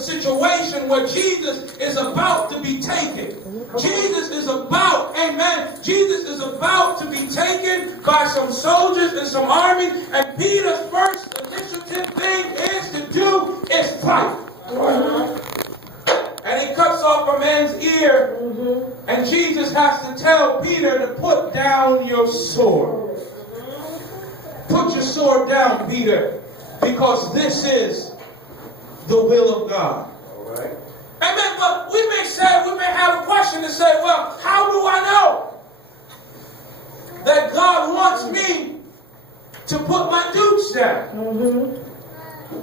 situation where Jesus is about to be taken. Jesus is about, amen, Jesus is about to be taken by some soldiers and some army, and Peter's first initiative thing is to do is fight. And he cuts off a man's ear, and Jesus has to tell Peter to put down your sword. Put your sword down, Peter, because this is the will of God. All right. Amen. But we may have a question to say, well, how do I know that God wants me to put my dukes down?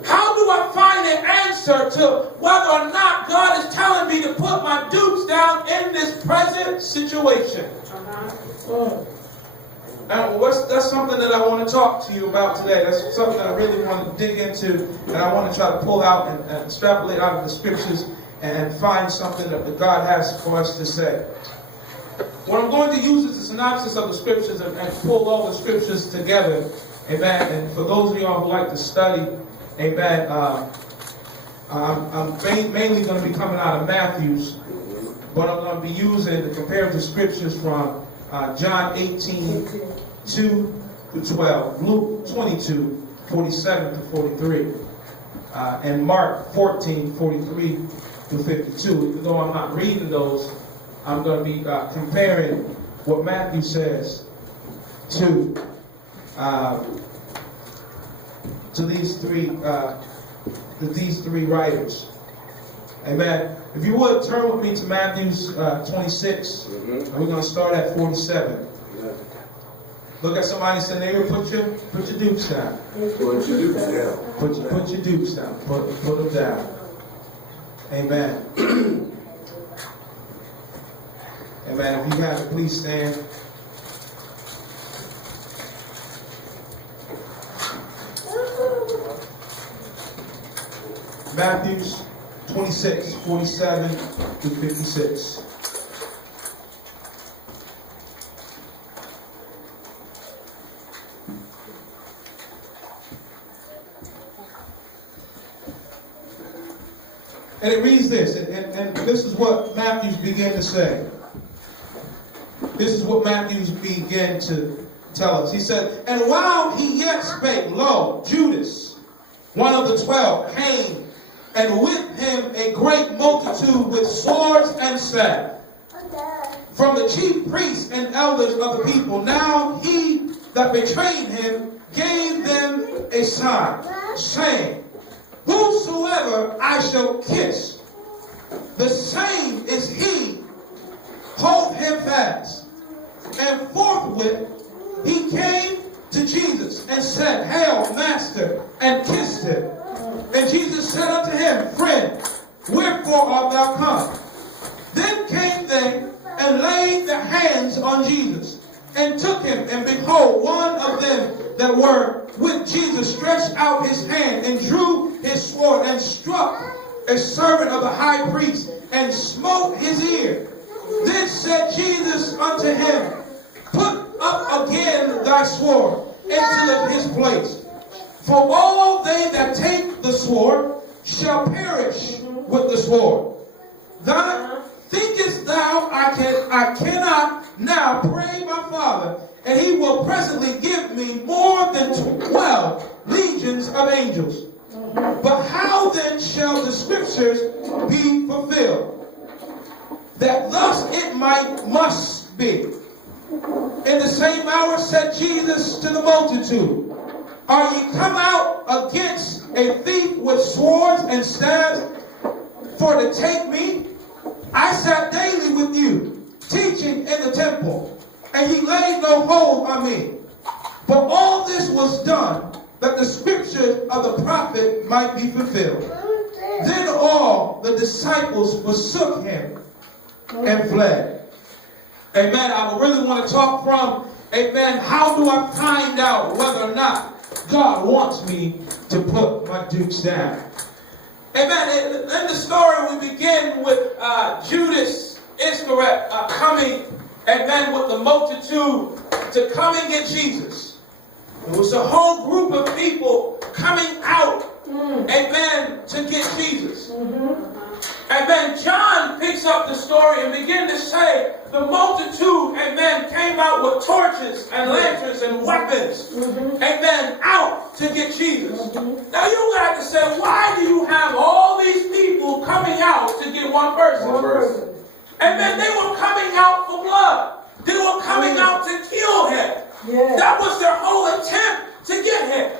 How do I find an answer to whether or not God is telling me to put my dukes down in this present situation? And that's something that I want to talk to you about today. That's something that I really want to dig into, and I want to try to pull out and extrapolate out of the scriptures and find something that God has for us to say. What I'm going to use is a synopsis of the scriptures and pull all the scriptures together. Amen. And for those of y'all who like to study, amen, I'm mainly going to be coming out of Matthew's, but I'm going to be using the comparative scriptures from John 18, 2 to 12, Luke 22, 47 to 43, and Mark 14, 43 to 52. Even though I'm not reading those, I'm going to be comparing what Matthew says to these three writers. Amen. If you would, turn with me to Matthew 26, and we're going to start at 47. Look at somebody saying, neighbor, put your dukes down. Put your dukes down. Put your dukes down. Put them down. Amen. Amen. If you have it, please stand. Matthew 26, 47 to 56. And it reads this, and this is what Matthew began to say. This is what Matthew began to tell us. He said, and while he yet spake, lo, Judas, one of the 12, came, and with him a great multitude with swords and staves, from the chief priests and elders of the people. Now he that betrayed him gave them a sign, saying, whosoever I shall kiss, the same is he. Hold him fast. And forthwith he came to Jesus and said, Hail, Master, and kissed him. And Jesus said unto him, Friend, wherefore art thou come? Then came they and laid their hands on Jesus, and took him, and behold, one of them that were with Jesus stretched out his hand, and drew his sword, and struck a servant of the high priest, and smote his ear. Then said Jesus unto him, Put up again thy sword into his place. For all they that take the sword shall perish with the sword. Thou thinkest thou I cannot now pray my Father, and he will presently give me more than 12 legions of angels? But how then shall the scriptures be fulfilled, that thus it must be? In the same hour said Jesus to the multitude, Are ye come out against a thief with swords and staves for to take me? I sat daily with you, teaching in the temple, and ye laid no hold on me. But all this was done, that the scripture of the prophet might be fulfilled. Then all the disciples forsook him and fled. Amen. I really want to talk from, amen, how do I find out whether or not God wants me to put my dukes down? Amen. In the story, we begin with Judas Iscariot coming, amen, with the multitude to come and get Jesus. It was a whole group of people coming out, amen, to get Jesus. Jesus. And then John picks up the story and begins to say the multitude, amen, came out with torches and lanterns and weapons, amen, out to get Jesus. Now you got to say, why do you have all these people coming out to get one person? And then they were coming out for blood. They were coming out to kill him. That was their whole attempt to get him.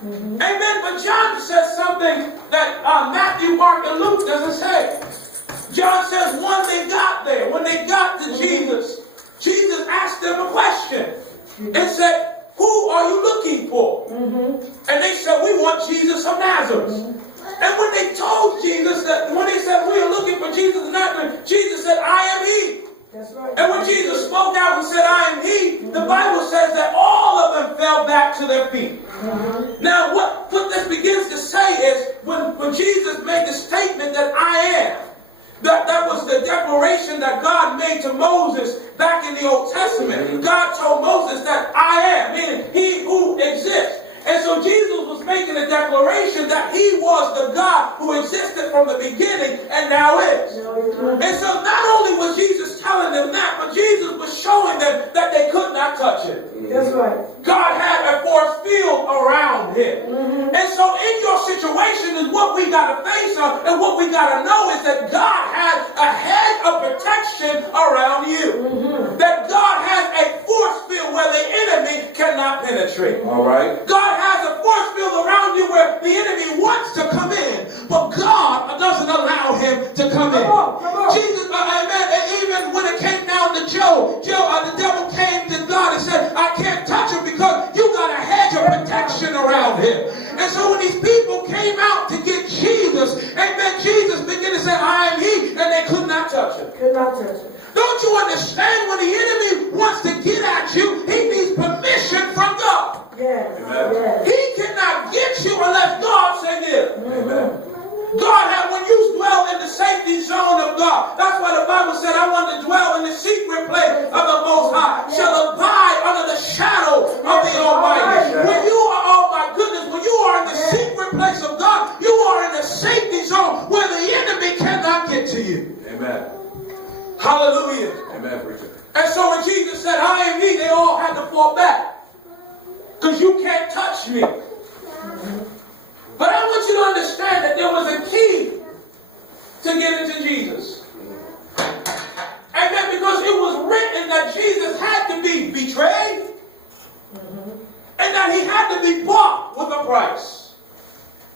Amen. But John says something that Matthew, Mark, and Luke doesn't say. John says when they got to Jesus, Jesus asked them a question and said, who are you looking for? And they said, we want Jesus of Nazareth. And when they told Jesus that, when they said, we are looking for Jesus of Nazareth, Jesus said, I am he. That's right. And when Jesus spoke out and said, I am he, the Bible says that all of them fell back to their feet. Now, what this begins to say is, when Jesus made the statement that I am, that was the declaration that God made to Moses back in the Old Testament. God told Moses that I am, meaning he who exists. And so Jesus was making a declaration that he was the God who existed from the beginning and now is. And so not only was Jesus telling them that, but Jesus was showing them that they could not touch him. That's right. God had a force field around him. And so in your situation is what we got to face on, and what we got to know is that God has a hedge of protection around you. That God has a force field where the enemy cannot penetrate. All right. God has a force field around you where the enemy wants to come in, but God doesn't allow him to come in. Jesus, amen. And even when it came down to Job, the devil came to God and said, I can't touch him because you got a hedge of protection around him. And so when these people came out to get Jesus, amen, Jesus began to say, I am he, and they could not touch him. Could not touch him. Don't you understand, when the enemy wants to get at you, he needs permission from God. Yes. Amen. He cannot get you unless God says it. Amen. God had, when you dwell in the safety zone of God, that's why the Bible said, I want to dwell in the secret place of the Most High, shall abide under the shadow of the Almighty. When you are, oh my goodness, when you are in the secret place of God, you are in the safety zone where the enemy cannot get to you. Amen. Hallelujah. Amen. And so when Jesus said, I am he, they all had to fall back. Because you can't touch me. But I want you to understand that there was a key to get into Jesus. Amen. Because it was written that Jesus had to be betrayed. And that he had to be bought with a price.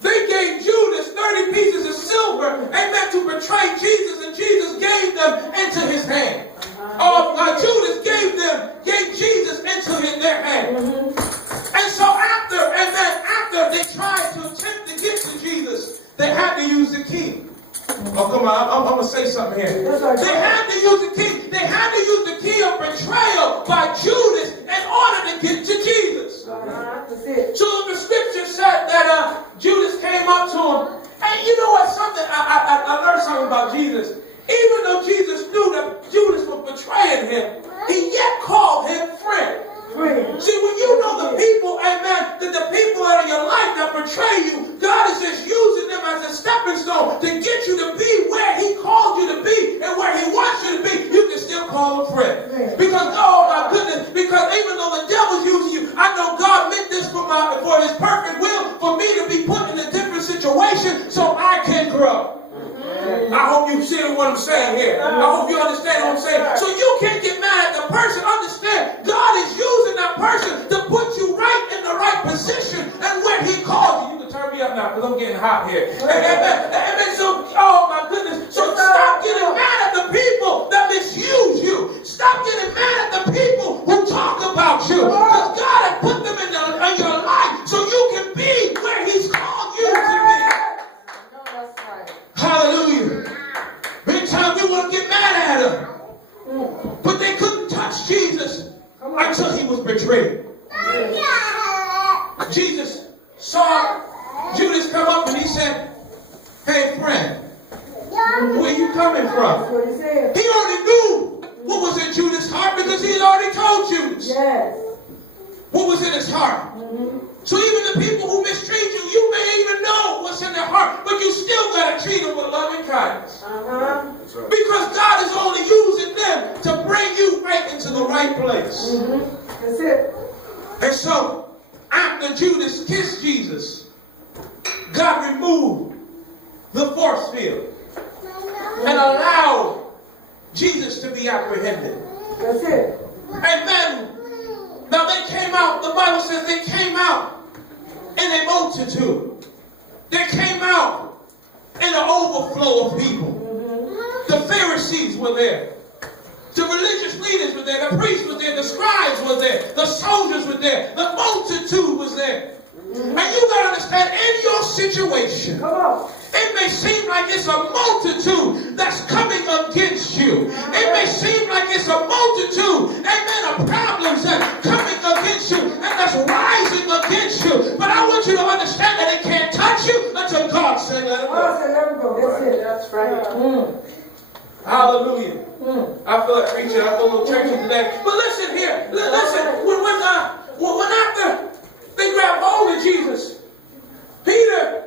They gave Judas 30 pieces of silver, amen, to betray Jesus, and Jesus gave them into his hand. Judas gave Jesus into their hand. And so after they tried to attempt to get to Jesus, they had to use the key. Oh, come on, I'm going to say something here. They had to use the key. They had to use the key of betrayal by Judas in order to get to Jesus. So the scripture said that Judas came up to him. And you know what? I learned something about Jesus. Even though Jesus knew that Judas was betraying him, he yet called him friend. See, when you know the people, amen, that the people that are in your life that betray you, God is just using them as a stepping stone to get you to be where he called you to be, and where he wants you to be, you can still call him friend. Because, oh my goodness, because even though the devil's using you, I know God meant this for his perfect will, for me to be put in a different situation so I can grow. I hope you see what I'm saying here. I hope you understand what I'm saying. So you can't get mad at the person. Understand, God is using that person to put you right in the right position and where he called you. You can turn me up now because I'm getting hot here. Amen. So, oh my goodness. So stop getting mad at the people that misuse you. Stop getting mad at the people who talk about you. Because God has put them in your life so you can be where he's called you to be. Hallelujah. Many times we want to get mad at him. But they couldn't touch Jesus until he was betrayed. Jesus saw Judas come up and he said, hey friend, where you coming from? He already knew what was in Judas' heart because he had already told Judas what was in his heart. So even the people who mistreat you, you may even know what's in their heart, but you still got to to treat them with loving kindness. That's right. Because God is only using them to bring you right into the right place. That's it. And so, after Judas kissed Jesus, God removed the force field and allowed Jesus to be apprehended. That's it. And then, now they came out, the Bible says they came out in a multitude. They came out in an overflow of people. The Pharisees were there. The religious leaders were there. The priests were there. The scribes were there. The soldiers were there. The multitude was there. And you got to understand, in your situation, Come on. it may seem like it's a multitude that's coming against you. It may seem like it's a multitude, amen, of problems that's coming against you and that's rising against you. But I want you to understand that it can't touch you until God says let it go. God said, let him go. That's it. That's right. Hallelujah. I feel like preaching. I feel a little churchy today. But listen here. Listen. When after they grabbed hold of Jesus, Peter,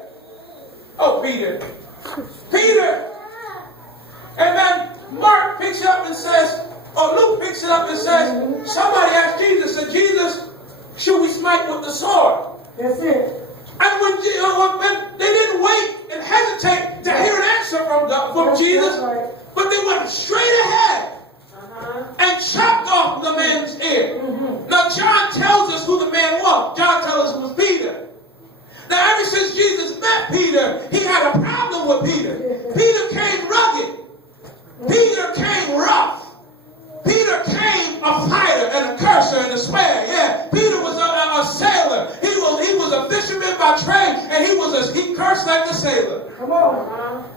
and then Mark picks it up and says, or Luke picks it up and says, somebody asked Jesus, said, Jesus, should we smite with the sword? That's it. And when they didn't wait and hesitate to hear an answer from Jesus, Right. but they went straight ahead and chopped off the man's ear. Now John tells us who the man was. John tells us it was Peter. Now ever since Jesus met Peter, he had a problem with Peter. Peter came rugged. Peter came rough. Peter came a fighter and a cursor and a swear. Yeah, Peter was a sailor. He was a fisherman by trade, and he cursed like a sailor. Come on.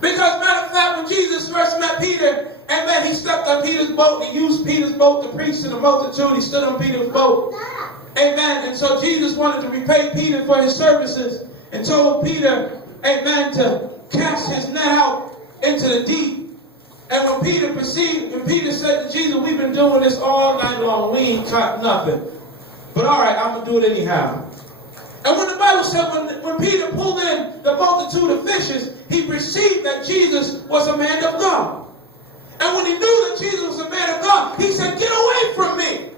Because matter of fact, when Jesus first met Peter, and then he stepped on Peter's boat, he used Peter's boat to preach to the multitude. He stood on Peter's boat. Amen. And so Jesus wanted to repay Peter for his services and told Peter, amen, to cast his net out into the deep. And when Peter perceived, and Peter said to Jesus, we've been doing this all night long. We ain't caught nothing. But all right, I'm going to do it anyhow. And when the Bible said when Peter pulled in the multitude of fishes, he perceived that Jesus was a man of God. And when he knew that Jesus was a man of God, he said, get away from me.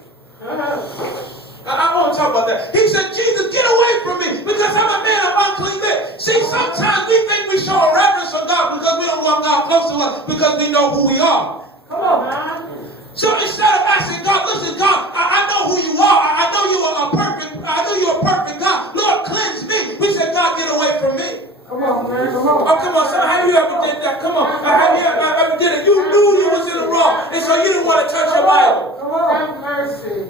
I want to talk about that. He said, Jesus, get away from me because I'm a man of unclean lips. See, sometimes we think we show a reverence of God because we don't want God close to us because we know who we are. Come on, man. So instead of asking God, listen, God, I know who you are. I know you are a perfect God. Lord, cleanse me. We said, God, get away from me. Come on, man. Come on. Oh, come on, son. Have you ever did that? Come on. Have you ever did it? You knew you was in the wrong, and so you didn't want to touch your Bible. Come on. Have mercy.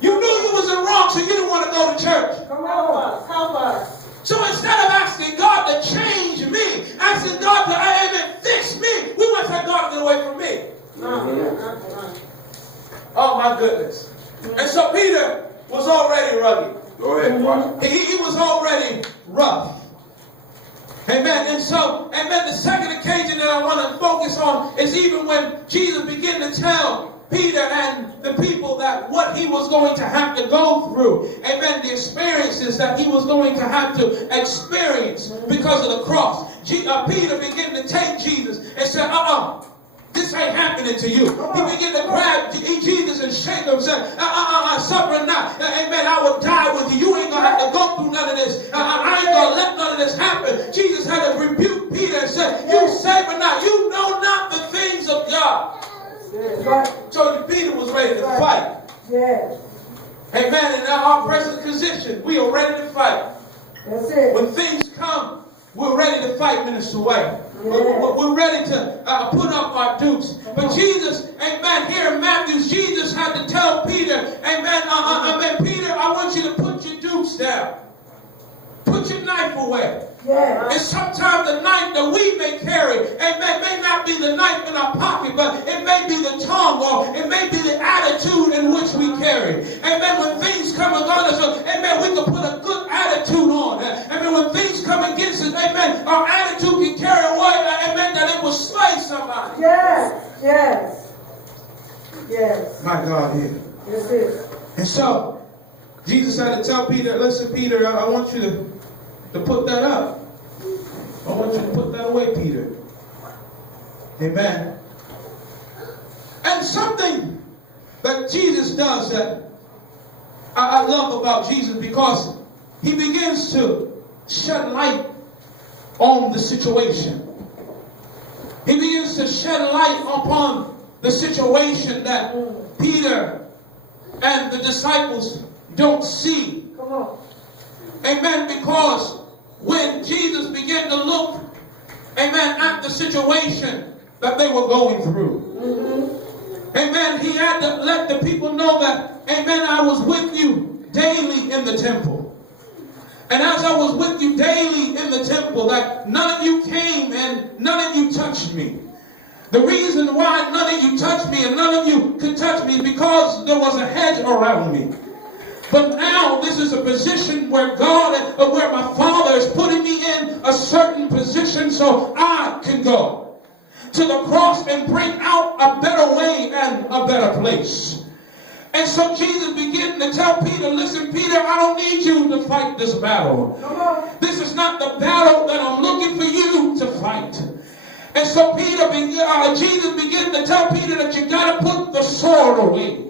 You knew you was in the wrong, so you didn't want to go to church. Come on. Help us. So instead of asking God to change me, asking God to fix me, we want to say, God, get away from me. Oh, my goodness. And so Peter was already rugged. Go ahead, watch. He was already rough. Amen. And so, amen, the second occasion that I want to focus on is even when Jesus began to tell Peter and the people that what he was going to have to go through. Amen. The experiences that he was going to have to experience because of the cross. Peter began to take Jesus and said, this ain't happening to you. He began to grab Jesus and shake him and say, suffer not. Amen. I will die with you. You ain't going to have to go through none of this. I ain't going to let none of this happen. Jesus had to rebuke Peter and said, you savor not. You know not the things of God. So Peter was ready to fight. Yeah. Amen. In our present position, we are ready to fight. That's it. When things come, we're ready to fight, Minister White. We're ready to put up our dukes. But Jesus, amen, here in Matthew, Jesus had to tell Peter, amen, Peter, I want you to put your dukes down. Put your knife away. Yeah. And sometimes the knife that we may carry, amen, may not be the knife in our pocket, but it may be the tongue or it may be the attitude in which we carry. Amen. When things come against us, amen, we can put a good attitude on. Amen. When things come against us, amen, our attitude can carry away, amen, that it will slay somebody. Yes. Yes. Yes. My God here. That's it. And so, Jesus had to tell Peter, listen, Peter, I want you to put that up. I want you to put that away, Peter. Amen. And something that Jesus does that I love about Jesus, because he begins to shed light on the situation. He begins to shed light upon the situation that Peter and the disciples don't see. Come on. Amen. Because when Jesus began to look, amen, at the situation that they were going through, amen, he had to let the people know that, amen, I was with you daily in the temple. And as I was with you daily in the temple, that none of you came and none of you touched me. The reason why none of you touched me and none of you could touch me is because there was a hedge around me. But now this is a position where God, where my Father is putting me in a certain position so I can go to the cross and bring out a better way and a better place. And so Jesus began to tell Peter, listen, Peter, I don't need you to fight this battle. This is not the battle that I'm looking for you to fight. And so Jesus began to tell Peter that you got to put the sword away.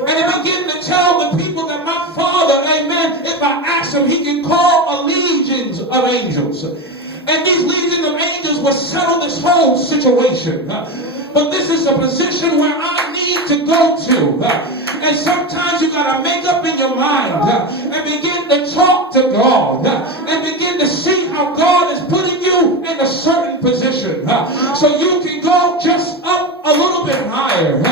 And he began to tell the people that my Father, amen, if I ask him, he can call a legions of angels. And these legions of angels will settle this whole situation. But this is a position where I need to go to. And sometimes you got to make up in your mind and begin to talk to God and begin to see how God is putting you in a certain position so you can go just up a little bit higher.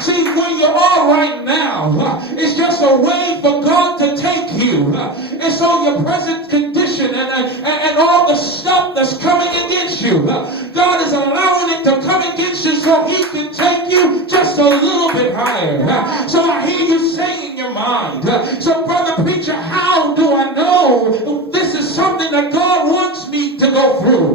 See, where you are right now is just a way for God to take you. And so your present condition and all the stuff that's coming against you, God is allowing it to come against you so he can take you just a little bit higher. So I hear you say in your mind, so brother preacher, how do I know this is something that God wants me to go through?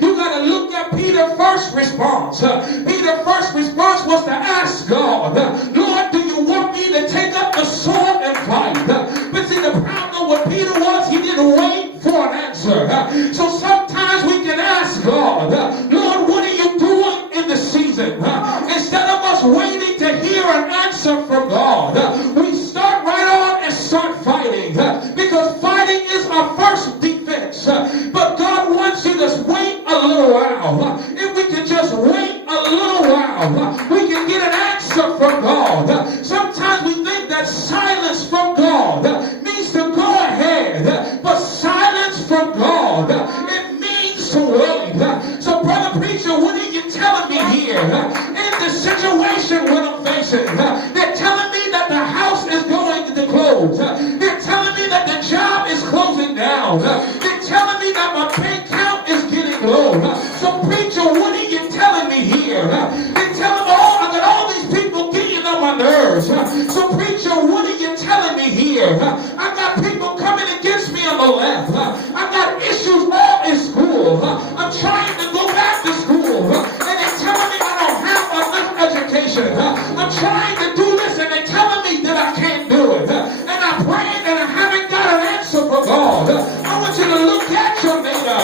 You got to look at Peter's first response. Peter's first response was to ask God, Lord, do you want me to take up the sword and fight? But see, the problem with Peter was he didn't wait for an answer. So sometimes we can ask God, Lord, what are you doing in the season? Instead of us waiting to hear an answer from God, we start right on and start fighting, because fighting is our first defense. But God wants you to wait a little while. If we can just wait a little while, we can get an answer from God. Sometimes we think that silence from God means to go ahead, but silence from God, it means to wait. So brother preacher, what are you telling me here? In the situation what I'm facing, they're telling me that the house is going to close. They're telling me that the job is closing down. They're telling me that my bank account is getting low. So preacher, what are you telling me here? They're telling me, I got all these people getting on my nerves. So preacher, what are you telling me here? I got people coming against me on the left. I got issues all in school. I'm trying to go back to school. And they're telling me I don't have enough education. I'm trying to do this and they're telling me that I can't do it. And I'm praying and I haven't got an answer from God. I want you to look at your neighbor,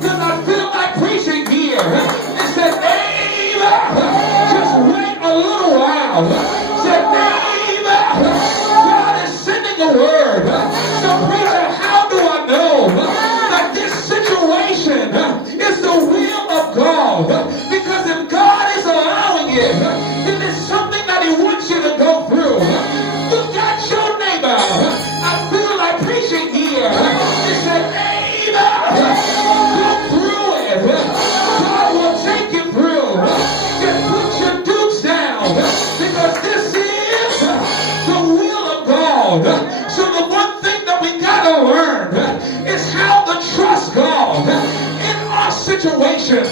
because I feel like preaching here. It said, neighbor, just wait a little while. It said, neighbor, God is sending a word. So preacher, how do I know that this situation is the will of God? Because if God is allowing it, then it's something that he wants you to go through. Look at your neighbor. I feel like preaching here. He said, neighbor, go through it. God will take you through. Just put your dukes down, because this is the will of God. So the one thing that we got to learn is how to trust God in our situation.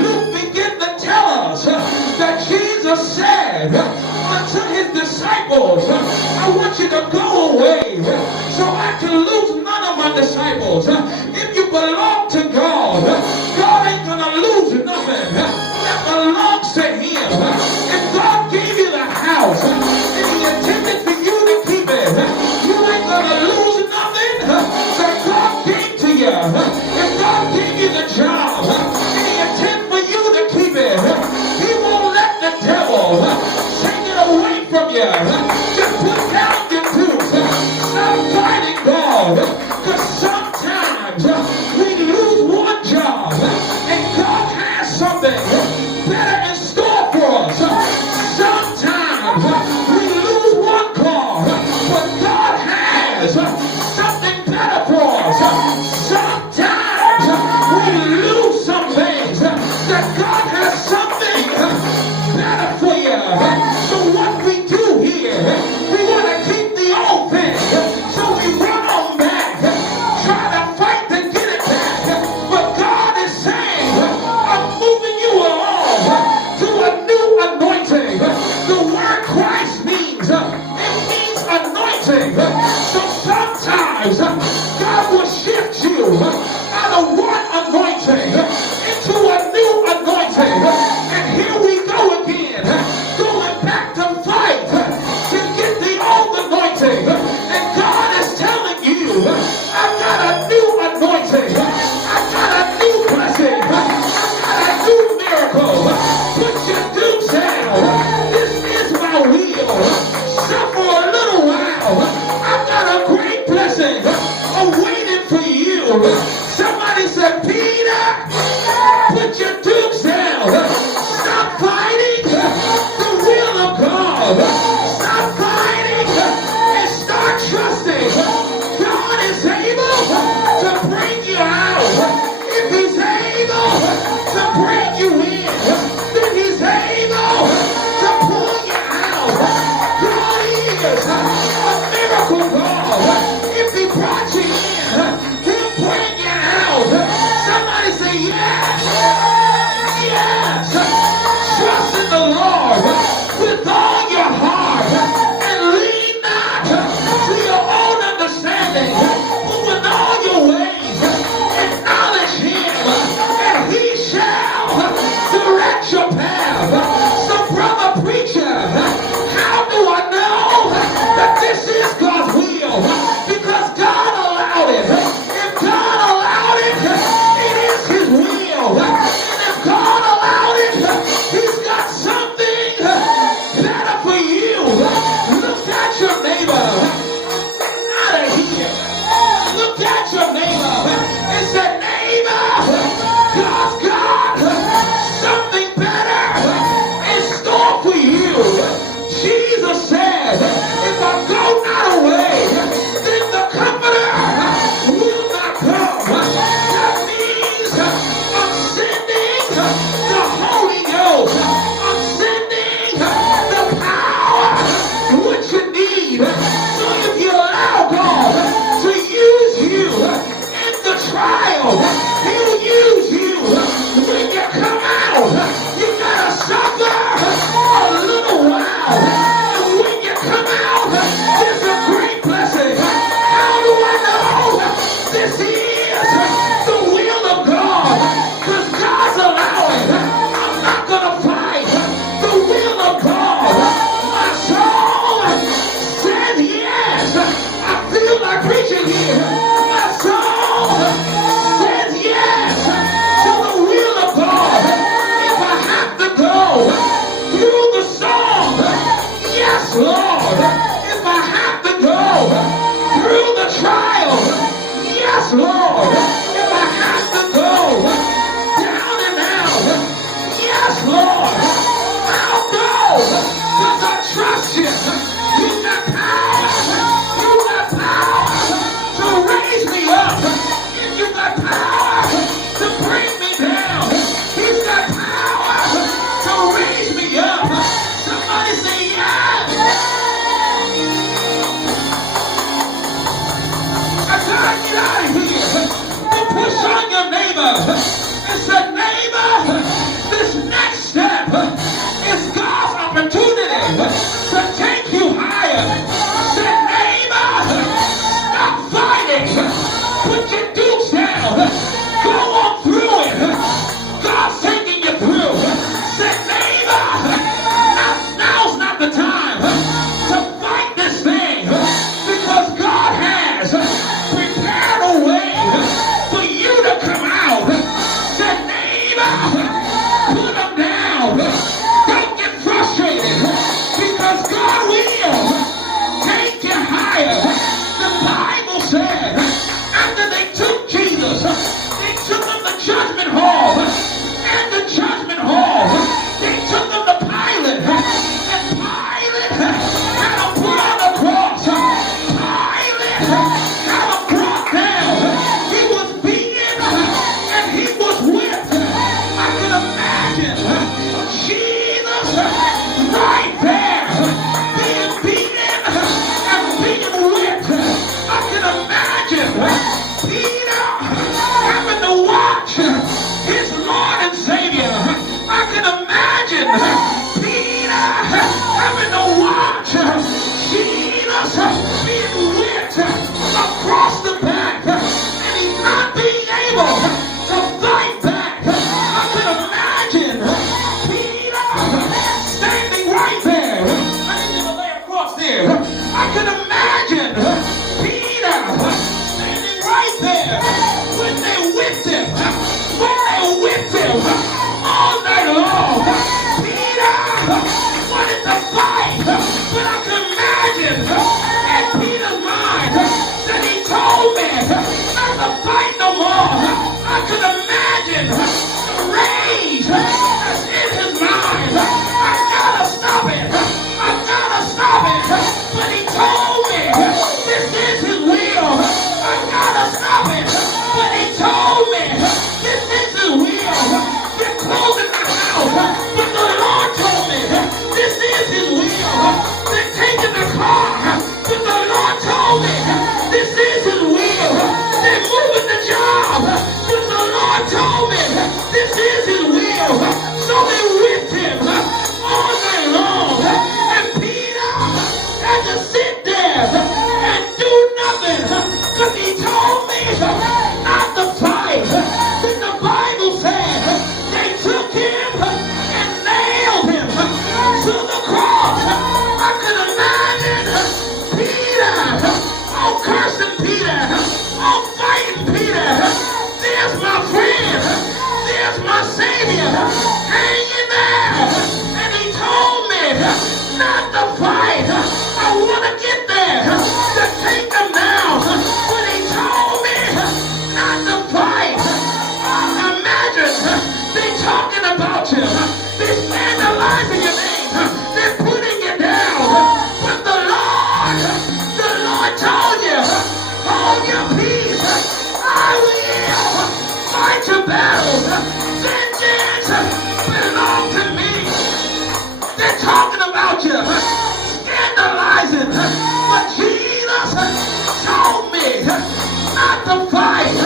Luke began to tell us that Jesus said unto his disciples, I want you to go away so I can lose none of my disciples. If you belong to God, God ain't going to lose nothing that belongs to him. If God gave you the house and he intended for you to keep it, you ain't going to lose nothing that God gave to you. If God gave you the job, put them down. Don't get frustrated, because God will take you higher. The Bible said, after they took Jesus, they took him to judgment hall. And the judgment hall, they took him to Pilate. And Pilate had him put on the cross. Pilate had him brought down. He was beaten and he was whipped. I can imagine Jesus right there being beaten and being whipped. I can imagine Peter having to watch his Lord and Savior. I can imagine Peter having to watch Jesus being whipped across the back and he not being able to fight back. I can imagine Peter standing right there. I need to lay across there. I can imagine Peter standing right there when they whipped him. When they whipped him all night long. Peter wanted to fight, but I can imagine in Peter's mind that he told me not to fight no more. I can imagine the rage that's in his mind. I gotta stop it. I gotta stop it. But he told me this is his will. I gotta stop it. But he told me this is his will. They're closing the house. But the Lord told me this is his will. They're taking the car. But the Lord told me this is his will. They're moving the job. But the Lord told me this is his will. So they whipped him all night long. And Peter had to sit there and do nothing. Because he told me not to fight. But the Bible said they took him and nailed him to the cross. I can imagine Peter, oh cursing Peter, oh fighting Peter. There's my friend, there's my Savior, hanging there. And he told me not to fight. I want to get there to take him down. But he told me not to fight. Imagine they talking about you. They scandalizing your name. They're putting you down. But the Lord told you, hold your peace. I will fight your battles. Vengeance belongs to me. They're talking about you, scandalizing. But Jesus told me not to fight.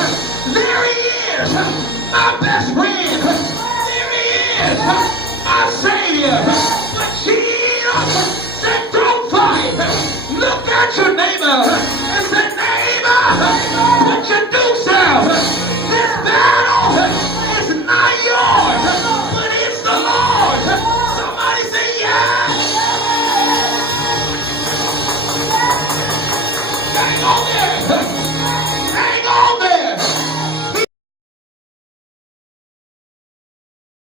There he is, my best friend. There he is, my Savior. But Jesus said, don't fight. Look at your neighbor and say, neighbor,